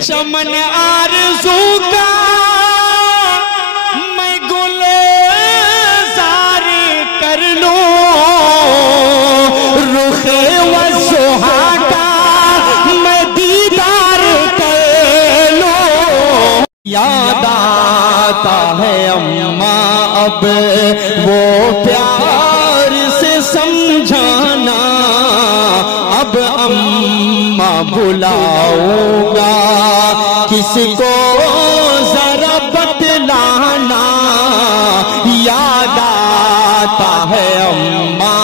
चमन आरज़ू का मैं गुलज़ार कर लूं, रुखे वज़ुहा का मैं दीदार कर लूं। याद आता है अम्मा अब वो प्यार से समझाना, अब अम्मा बुलाऊंगा किसको जरा बतलाना। याद आता है अम्मा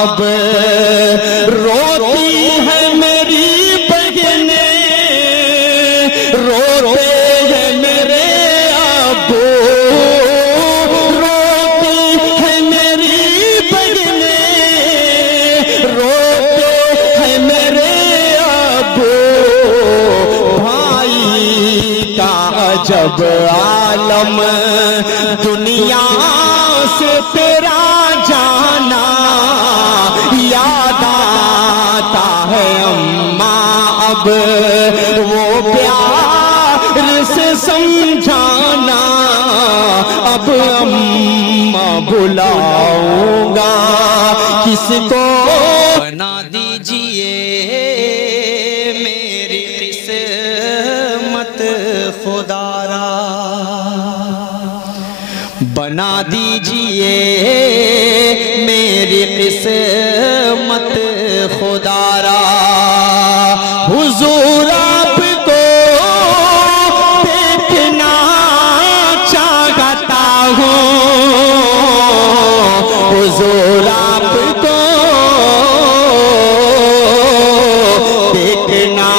अब रोती है मेरी बहनें, रोते हैं मेरे अब्बू, रोती है मेरी बहनें, रोते हैं मेरे अब्बू। भाई का जब आलम दुनिया से तेरा जाना, याद आता है अम्मा अब वो प्यार से समझाना, अब अम्मा बुलाऊंगा किसको। बना दीजिए मेरी किस्मत खुदारा, बना दीजिए मेरी किस्मत खुदारा। हुजूर आपको देखना चाहता हूँ, हुजूर आपको देखना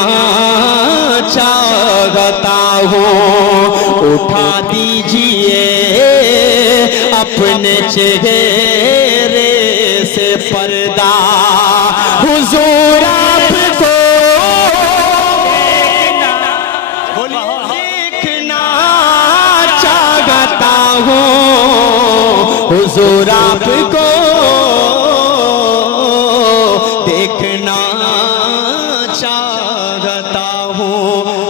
चाहता हूँ। उठा दीजिए अपने चेहरे से पर्दा, हुजूर आपको देखना चाहता हूँ, हुजूर आपको देखना चाहता हूँ।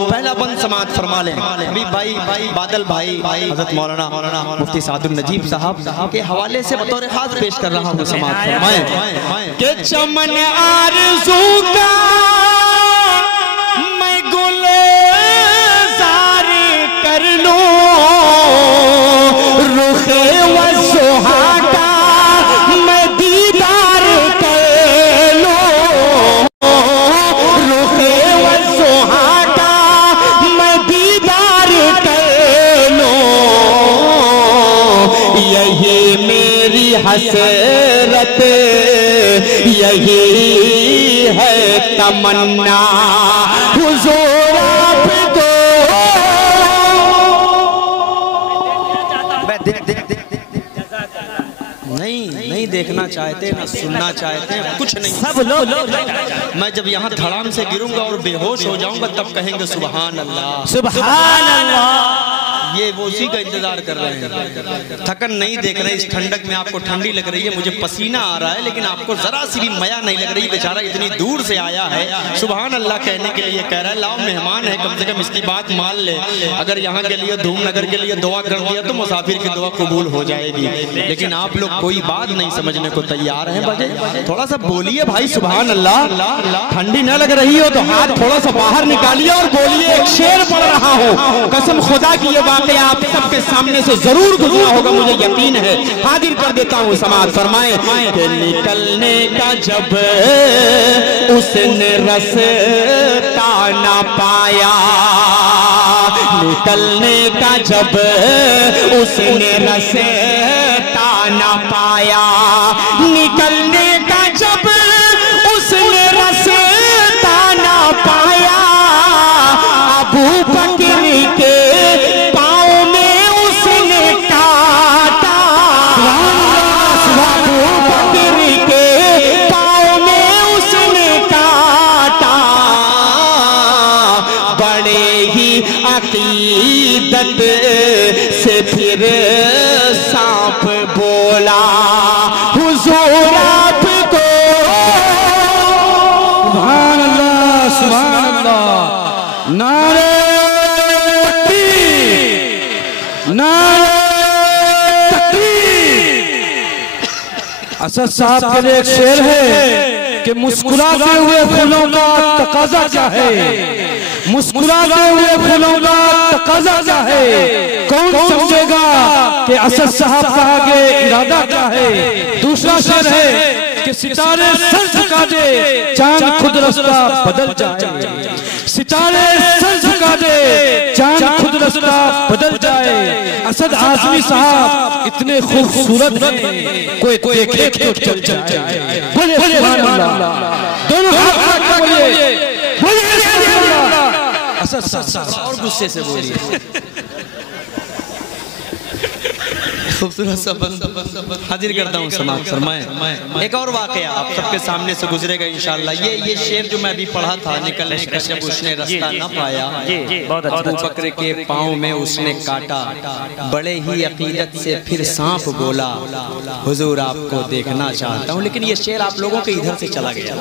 पहला बंद समात फरमा लें अभी भाई बादल भाई हज़रत मौलाना मुफ्ती सादुल नजीब साहब के हवाले से बतौर खास पेश कर रहा हूँ। समात फरमाएं कि चमन आरज़ू का मैं गुलज़ार कर लूं, रुखे वज़ुहा का मैं दीदार कर लूं, रुखे वज़ुहा का मैं दीदार कर लूं। यही मेरी हसरत, यही है तमन्ना, हुजूर आपको। नहीं देखना चाहते, ना सुनना चाहते, कुछ नहीं, सब लोग। मैं जब यहाँ धड़ाम से गिरूंगा और बेहोश हो जाऊंगा तब कहेंगे सुभान अल्लाह, सुभान अल्लाह। ये वो उसी का इंतजार कर रहे हैं। थकन नहीं देख रहे, इस ठंडक में आपको ठंडी लग रही है, मुझे पसीना आ रहा है, लेकिन आपको जरा सी भी मया नहीं लग रही। बेचारा इतनी दूर से आया है, सुभान अल्लाह कहने के लिए कह रहा है। लाओ मेहमान है, कम से कम इसकी बात मान ले। अगर यहाँ के लिए धूमनगर के लिए दुआ कर दिया तो मुसाफिर की दुआ कबूल हो जाएगी, लेकिन आप लोग कोई बात नहीं समझने को तैयार हैं। बजे थोड़ा सा बोलिए भाई सुभान अल्लाह। ठंडी न लग रही हो तो हाथ थोड़ा सा बाहर निकालिए और बोलिए। एक शेर पढ़ रहा हूँ, कसम खुदा की ये आप सबके सामने से जरूर गुजरा होगा, मुझे यकीन है। हाजिर कर देता हूँ, समाज फरमाए कि निकलने का जब उसने रास्ता ना पाया, निकलने का जब उसने रास्ता ना पाया, निकलने का जब उसने रास्ता ना पाया, अबू बकर के अकीदत से फिर सांप बोला, हुजूर आपको। सुभान अल्लाह, सुभान अल्लाह, नारे असद साहब के लिए एक शेर है कि मुस्कुराते हुए फूलों का तकाजा क्या है, मुस्कुराते हुए फूलों का तकाजा क्या है, कौन समझेगा कि असद साहब का आगे इरादा क्या है। दूसरा शेर है कि सितारे सर झुका दे चांद खुद रास्ता बदल जाए, सितारे सर झुका दे चांद खुद रास्ता बदल जाए। असद आजमी साहब इतने खूबसूरत हैं कोई देखे तो चल जाए। बोले सुभान अल्लाह, दोनों हाथ बोलिए, बोले सुभान अल्लाह। असद साहब और गुस्से से बोलिए। खूबसूरत सब हाजिर करता हूँ समाज फरमाएं। एक और वाकया आप सबके सामने से गुजरेगा इंशाअल्लाह। ये शेर जो मैं अभी पढ़ा था, निकलने का जब उसने रास्ता न पाया, अबू बकर के पाँव में उसने काटा, बड़े ही अकीदत से फिर सांप बोला, हुजूर आपको देखना चाहता हूँ। लेकिन ये शेर आप लोगों के इधर से चला गया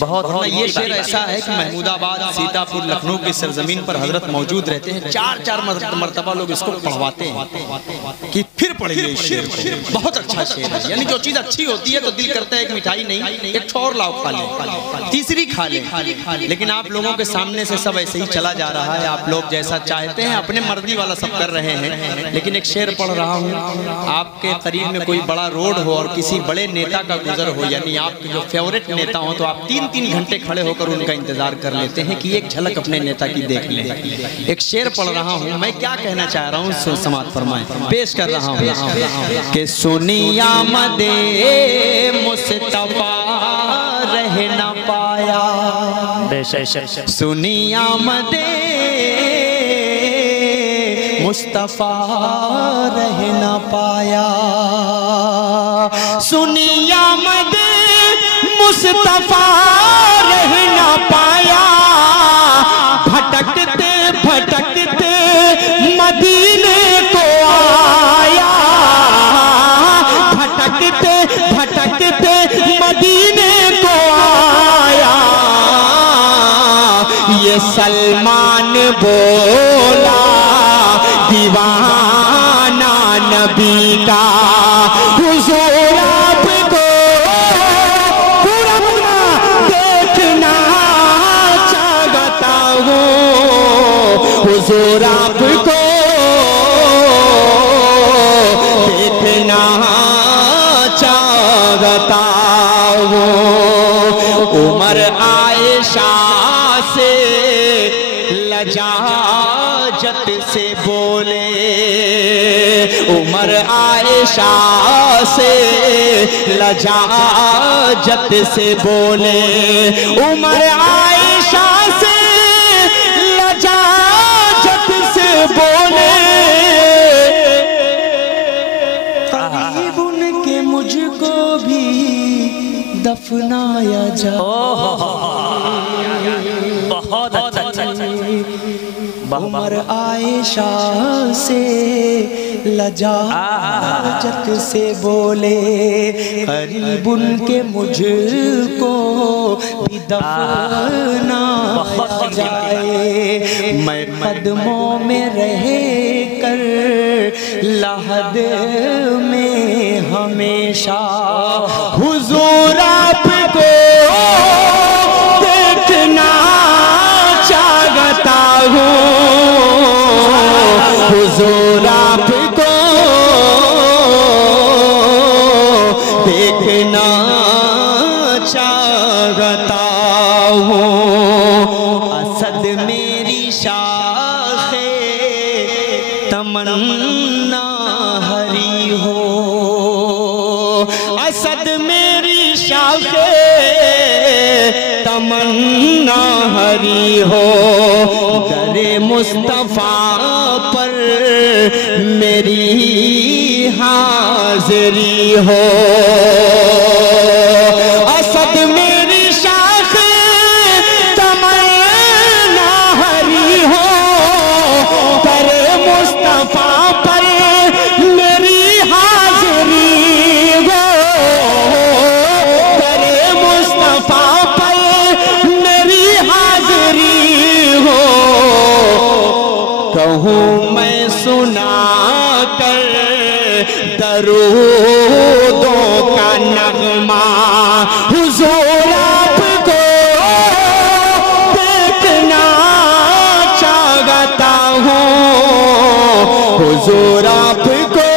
बहुत। ये शेर ऐसा है कि महमूदाबाद, सीतापुर, लखनऊ की सरजमीन पर हजरत मौजूद रहते हैं, 4-4 मरतबा लोग इसको पढ़वाते हैं कि फिर पढ़िए इस शेर को। बहुत अच्छा शेर है, यानी जो चीज अच्छी होती है तो दिल करता है एक मिठाई नहीं एक और लाओ खा ले, तीसरी खा ले। लेकिन आप लोगों के सामने से सब ऐसे ही चला जा रहा है, आप लोग जैसा चाहते हैं अपने मर्जी वाला सब कर रहे हैं। लेकिन एक शेर पढ़ रहा हूँ, आपके करीब में कोई बड़ा रोड हो और किसी बड़े नेता का गुजर हो, यानी आपके जो फेवरेट नेता हो, तो आप 3-3 घंटे खड़े होकर उनका इंतजार कर लेते हैं कि एक झलक अपने नेता की देख लें। एक शेर पढ़ रहा हूँ, मैं क्या कहना चाह रहा हूँ समाज फरमाएं, पेश कर रहा हूँ कि सुनिया मदे मुस्तफा रह न पाया, सुनिया मदे मुस्तफा रह न पाया, सुनिया मदे मुस्तफा रह न पाया, भटकते भटकते मदीने को आया, भटकते भटकते मदीने को आया, ये सलमान बोला दीवाना नबी का, हुजूर आपको पूरा देखना चाहता हूँ, हुजूर आपको देखना चाहता हूँ। उमर आयशा से लजाजत से बोले, उमर आयशा से लजाजत से बोले, उमर आयशा से लजाजत से बोले, करीब उनके मुझको भी दफनाया जा। बहुत अच्छा। उमर आयशा से लजाजत से बोले, करीब उनके मुझको भी दफना जाए, मैं कदमों में रह कर लहद में हमेशा, हुजूर आपको देखना चाहता हूँ, हुजूर आपको देखना चाहता हूँ। असद मेरी शाखे तमन्ना हरी हो, असद मेरी शाखे तमन्ना हरी हो, दरे मुस्तफा पर मेरी हाजिरी हो, असद मेरी शाख तमन्ना हरी हो, दरे मुस्तफा पर मेरी हाजिरी हो, दरे मुस्तफा पर मेरी हाजिरी हो, कहूँ मैं सुना कर दरूदों का नगमा, हुजूर आपको देखना चाहता हूँ, हुजूर आपको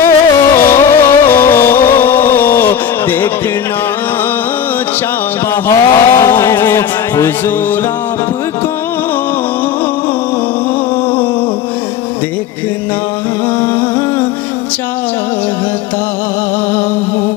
देखना चाहता हूँ, हुजूर आपको देखना चाहता